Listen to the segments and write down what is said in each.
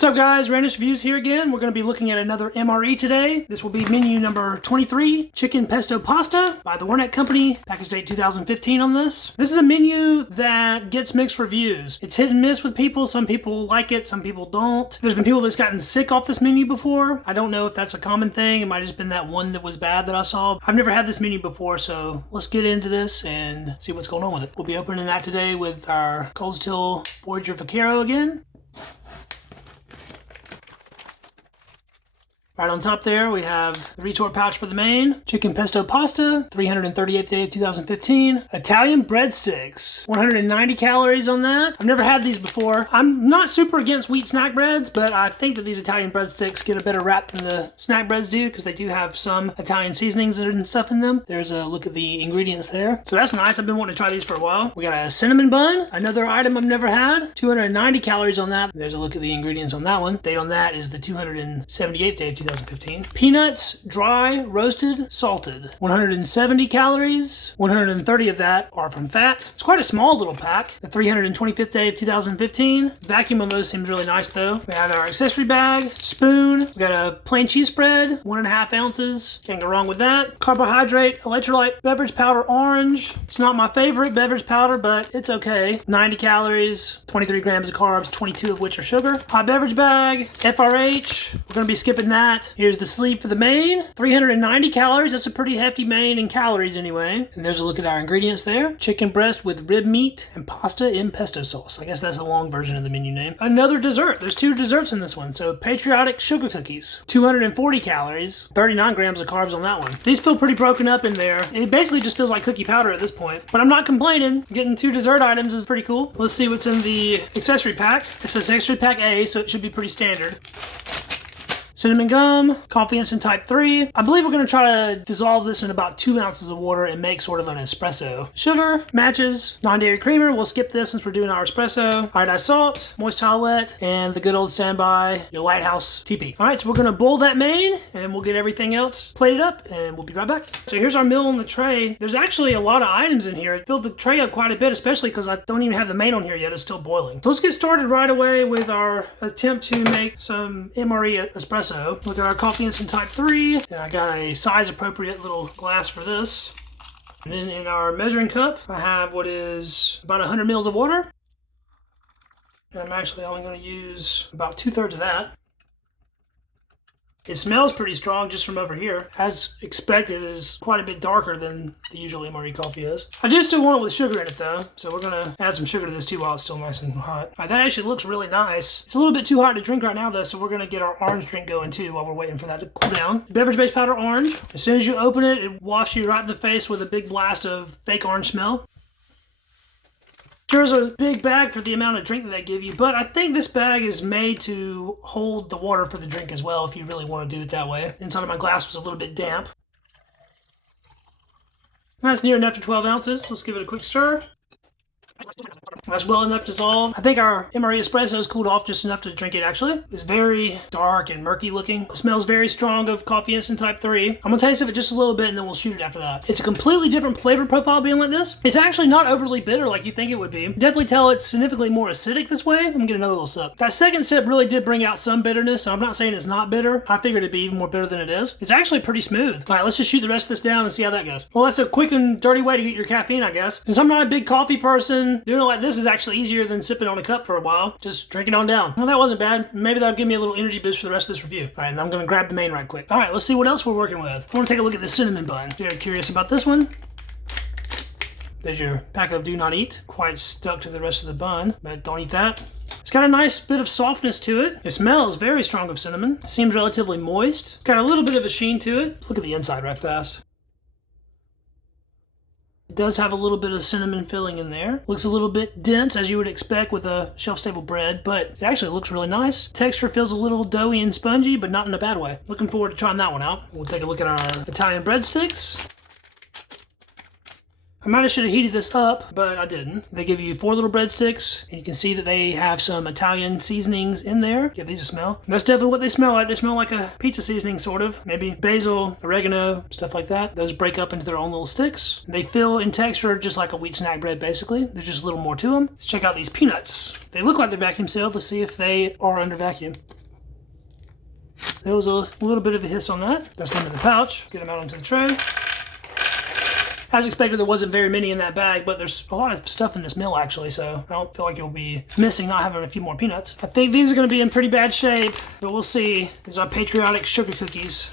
What's up guys, Readiness Reviews here again. We're going to be looking at another MRE today. This will be menu number 23, Chicken Pesto Pasta by the Warneck Company, package date 2015 on this. This is a menu that gets mixed reviews. It's hit and miss with people. Some people like it, some people don't. There's been people that's gotten sick off this menu before. I don't know if that's a common thing. It might have just been that one that was bad that I saw. I've never had this menu before, so let's get into this and see what's going on with it. We'll be opening that today with our Cold Steel Voyager Vaquero again. Right on top there, we have the retort pouch for the main, chicken pesto pasta, 338th day of 2015, Italian breadsticks, 190 calories on that. I've never had these before. I'm not super against wheat snack breads, but I think that these Italian breadsticks get a better rap than the snack breads do because they do have some Italian seasonings and stuff in them. There's a look at the ingredients there. So that's nice. I've been wanting to try these for a while. We got a cinnamon bun, another item I've never had, 290 calories on that. There's a look at the ingredients on that one. Date on that is the 278th day of 2015. Peanuts, dry, roasted, salted. 170 calories. 130 of that are from fat. It's quite a small little pack. The 325th day of 2015. Vacuum on those seems really nice though. We have our accessory bag, spoon. We got a plain cheese spread, 1.5 ounces. Can't go wrong with that. Carbohydrate, electrolyte, beverage powder, orange. It's not my favorite beverage powder, but it's okay. 90 calories, 23 grams of carbs, 22 of which are sugar. Hot beverage bag, FRH. We're gonna be skipping that. Here's the sleeve for the main, 390 calories. That's a pretty hefty main in calories anyway. And there's a look at our ingredients there. Chicken breast with rib meat and pasta in pesto sauce. I guess that's a long version of the menu name. Another dessert. There's 2 desserts in this one. So patriotic sugar cookies, 240 calories, 39 grams of carbs on that one. These feel pretty broken up in there. It basically just feels like cookie powder at this point, but I'm not complaining. Getting 2 dessert items is pretty cool. Let's see what's in the accessory pack. This is accessory pack A, so it should be pretty standard. Cinnamon gum, coffee instant type 3. I believe we're going to try to dissolve this in about 2 ounces of water and make sort of an espresso. Sugar, matches, non-dairy creamer. We'll skip this since we're doing our espresso. Iodized salt, moist towelette, and the good old standby, your Lighthouse TP. All right, so we're going to boil that main and we'll get everything else plated up and we'll be right back. So here's our meal on the tray. There's actually a lot of items in here. It filled the tray up quite a bit, especially because I don't even have the main on here yet. It's still boiling. So let's get started right away with our attempt to make some MRE espresso. Look at our coffee instant type 3. And I got a size appropriate little glass for this. And then in our measuring cup, I have what is about 100 mils of water. And I'm actually only going to use about 2/3 of that. It smells pretty strong just from over here. As expected, it is quite a bit darker than the usual MRE coffee is. I do still want it with sugar in it though, so we're gonna add some sugar to this too while it's still nice and hot. All right, that actually looks really nice. It's a little bit too hot to drink right now though, so we're gonna get our orange drink going too while we're waiting for that to cool down. Beverage-based powder orange. As soon as you open it, it wafts you right in the face with a big blast of fake orange smell. Sure is a big bag for the amount of drink that they give you, but I think this bag is made to hold the water for the drink as well if you really want to do it that way. Inside of my glass was a little bit damp. That's near enough to 12 ounces. Let's give it a quick stir. That's well enough dissolved. I think our MRE espresso is cooled off just enough to drink it actually. It's very dark and murky looking. It smells very strong of coffee instant type 3. I'm gonna taste of it just a little bit and then we'll shoot it after that. It's a completely different flavor profile being like this. It's actually not overly bitter like you think it would be. Definitely tell it's significantly more acidic this way. I'm gonna get another little sip. That second sip really did bring out some bitterness, so I'm not saying it's not bitter. I figured it'd be even more bitter than it is. It's actually pretty smooth. All right, let's just shoot the rest of this down and see how that goes. Well, that's a quick and dirty way to get your caffeine, I guess. Since I'm not a big coffee person, doing it like this is actually easier than sipping on a cup for a while. Just drink it on down. Well, that wasn't bad. Maybe that'll give me a little energy boost for the rest of this review. All right, and I'm gonna grab the main right quick. All right, let's see what else we're working with. I wanna take a look at the cinnamon bun. If you're curious about this one, there's your pack of do not eat. Quite stuck to the rest of the bun, but don't eat that. It's got a nice bit of softness to it. It smells very strong of cinnamon. It seems relatively moist. It's got a little bit of a sheen to it. Look at the inside right fast. It does have a little bit of cinnamon filling in there. Looks a little bit dense as you would expect with a shelf-stable bread, but it actually looks really nice. Texture feels a little doughy and spongy, but not in a bad way. Looking forward to trying that one out. We'll take a look at our Italian breadsticks. I might have should have heated this up, but I didn't. They give you 4 little breadsticks, and you can see that they have some Italian seasonings in there. Give these a smell. And that's definitely what they smell like. They smell like a pizza seasoning, sort of. Maybe basil, oregano, stuff like that. Those break up into their own little sticks. They feel in texture just like a wheat snack bread, basically. There's just a little more to them. Let's check out these peanuts. They look like they're vacuum sealed. Let's see if they are under vacuum. There was a little bit of a hiss on that. That's them in the pouch. Get them out onto the tray. As expected, there wasn't very many in that bag, but there's a lot of stuff in this meal actually, so I don't feel like you'll be missing not having a few more peanuts. I think these are going to be in pretty bad shape, but we'll see. These are patriotic sugar cookies.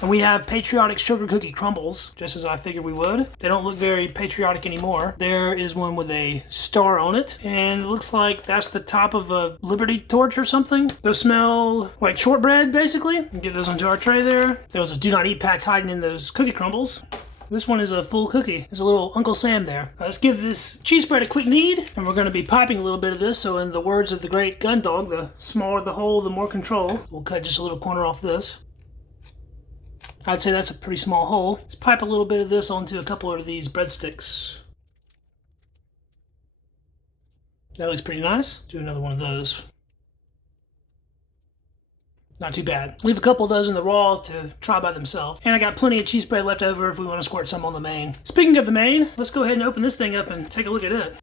And we have patriotic sugar cookie crumbles, just as I figured we would. They don't look very patriotic anymore. There is one with a star on it, and it looks like that's the top of a Liberty torch or something. Those smell like shortbread, basically. Get those onto our tray there. There was a do not eat pack hiding in those cookie crumbles. This one is a full cookie. There's a little Uncle Sam there. Let's give this cheese spread a quick knead, and we're going to be piping a little bit of this, so in the words of the great gun dog, the smaller the hole, the more control. We'll cut just a little corner off this. I'd say that's a pretty small hole. Let's pipe a little bit of this onto a couple of these breadsticks. That looks pretty nice. Do another one of those. Not too bad. Leave a couple of those in the raw to try by themselves. And I got plenty of cheese spread left over if we want to squirt some on the main. Speaking of the main, let's go ahead and open this thing up and take a look at it.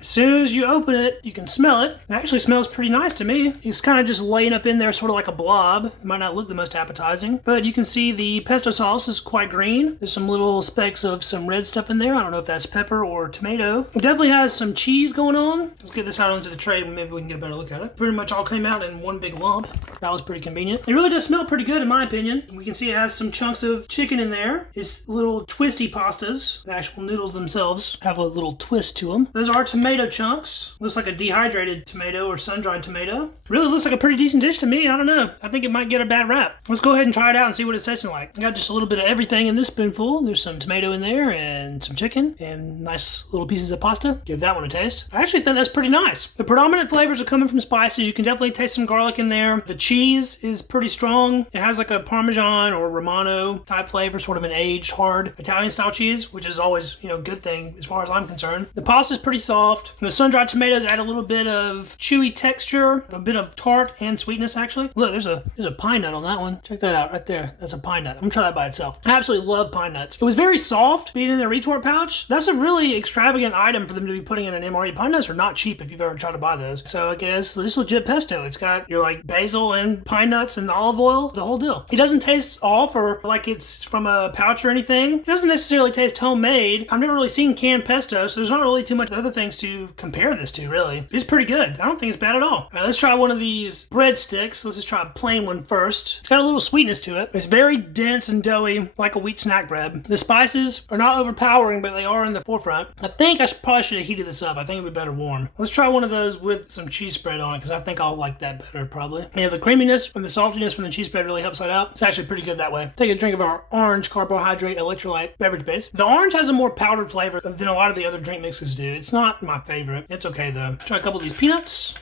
As soon as you open it, you can smell it. It actually smells pretty nice to me. It's kind of just laying up in there sort of like a blob. It might not look the most appetizing, but you can see the pesto sauce is quite green. There's some little specks of some red stuff in there. I don't know if that's pepper or tomato. It definitely has some cheese going on. Let's get this out onto the tray and maybe we can get a better look at it. Pretty much all came out in one big lump. That was pretty convenient. It really does smell pretty good in my opinion. We can see it has some chunks of chicken in there. It's little twisty pastas. The actual noodles themselves have a little twist to them. Those are tomato chunks. Looks like a dehydrated tomato or sun-dried tomato. Really looks like a pretty decent dish to me. I don't know. I think it might get a bad rap. Let's go ahead and try it out and see what it's tasting like. I got just a little bit of everything in this spoonful. There's some tomato in there and some chicken and nice little pieces of pasta. Give that one a taste. I actually think that's pretty nice. The predominant flavors are coming from spices. You can definitely taste some garlic in there. The cheese is pretty strong. It has like a Parmesan or Romano type flavor, sort of an aged, hard Italian style cheese, which is always, you know, a good thing as far as I'm concerned. The pasta's pretty soft. The sun-dried tomatoes add a little bit of chewy texture, a bit of tart and sweetness actually. Look, there's a pine nut on that one. Check that out right there. That's a pine nut. I'm gonna try that by itself. I absolutely love pine nuts. It was very soft being in the retort pouch. That's a really extravagant item for them to be putting in an MRE. Pine nuts are not cheap if you've ever tried to buy those. So I guess this is legit pesto. It's got your like basil and pine nuts and olive oil, the whole deal. It doesn't taste off or like it's from a pouch or anything. It doesn't necessarily taste homemade. I've never really seen canned pesto, so there's not really too much other things to compare this to, really. It's pretty good. I don't think it's bad at all. All right, let's try one of these breadsticks. Let's just try a plain one first. It's got a little sweetness to it. It's very dense and doughy, like a wheat snack bread. The spices are not overpowering, but they are in the forefront. I think I probably should have heated this up. I think it would be better warm. Let's try one of those with some cheese spread on it, because I think I'll like that better, probably. Yeah, the creaminess and the saltiness from the cheese spread really helps that out. It's actually pretty good that way. Take a drink of our orange carbohydrate electrolyte beverage base. The orange has a more powdered flavor than a lot of the other drink mixes do. It's not my favorite. It's okay, though. Try a couple of these peanuts.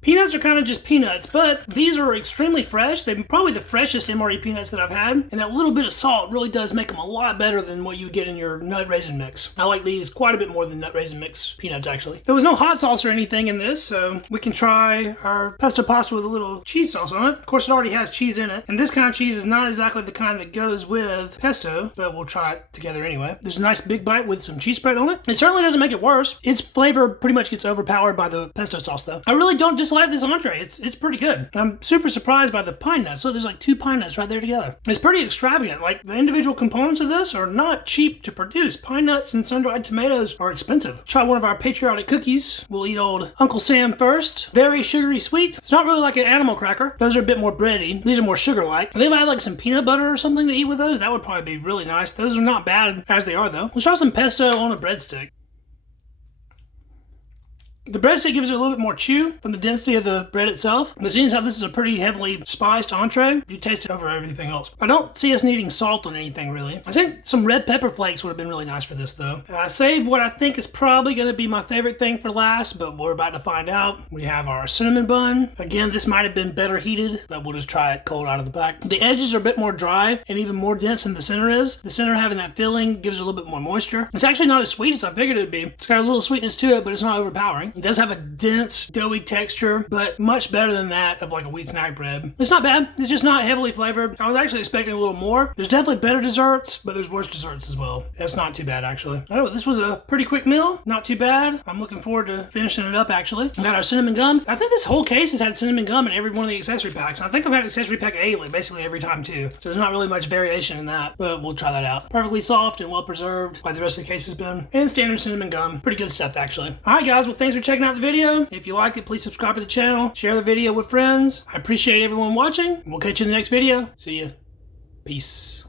Peanuts are kind of just peanuts, but these are extremely fresh. They're probably the freshest MRE peanuts that I've had, and that little bit of salt really does make them a lot better than what you would get in your nut raisin mix. I like these quite a bit more than nut raisin mix peanuts, actually. There was no hot sauce or anything in this, so we can try our pesto pasta with a little cheese sauce on it. Of course, it already has cheese in it, and this kind of cheese is not exactly the kind that goes with pesto, but we'll try it together anyway. There's a nice big bite with some cheese spread on it. It certainly doesn't make it worse. Its flavor pretty much gets overpowered by the pesto sauce, though. I really don't dislike this entree. It's pretty good. I'm super surprised by the pine nuts. So there's like 2 pine nuts right there together. It's pretty extravagant. Like the individual components of this are not cheap to produce. Pine nuts and sun-dried tomatoes are expensive. Try one of our patriotic cookies. We'll eat old Uncle Sam first. Very sugary sweet. It's not really like an animal cracker. Those are a bit more bready. These are more sugar-like. If they had like some peanut butter or something to eat with those, that would probably be really nice. Those are not bad as they are though. Let's try some pesto on a breadstick. The breadstick gives it a little bit more chew from the density of the bread itself. But seeing as how this is a pretty heavily spiced entree, you taste it over everything else. I don't see us needing salt on anything really. I think some red pepper flakes would have been really nice for this though. I saved what I think is probably going to be my favorite thing for last, but we're about to find out. We have our cinnamon bun. Again, this might have been better heated, but we'll just try it cold out of the pack. The edges are a bit more dry and even more dense than the center is. The center having that filling gives it a little bit more moisture. It's actually not as sweet as I figured it would be. It's got a little sweetness to it, but it's not overpowering. It does have a dense, doughy texture, but much better than that of like a wheat snack bread. It's not bad. It's just not heavily flavored. I was actually expecting a little more. There's definitely better desserts, but there's worse desserts as well. That's not too bad, actually. Oh, this was a pretty quick meal. Not too bad. I'm looking forward to finishing it up, actually. We got our cinnamon gum. I think this whole case has had cinnamon gum in every one of the accessory packs. I think I've had accessory pack A like basically every time, too. So there's not really much variation in that, but we'll try that out. Perfectly soft and well preserved, like the rest of the case has been. And standard cinnamon gum. Pretty good stuff, actually. All right, guys. Well, thanks for checking out the video. If you liked it, please subscribe to the channel. Share the video with friends. I appreciate everyone watching. We'll catch you in the next video. See ya. Peace.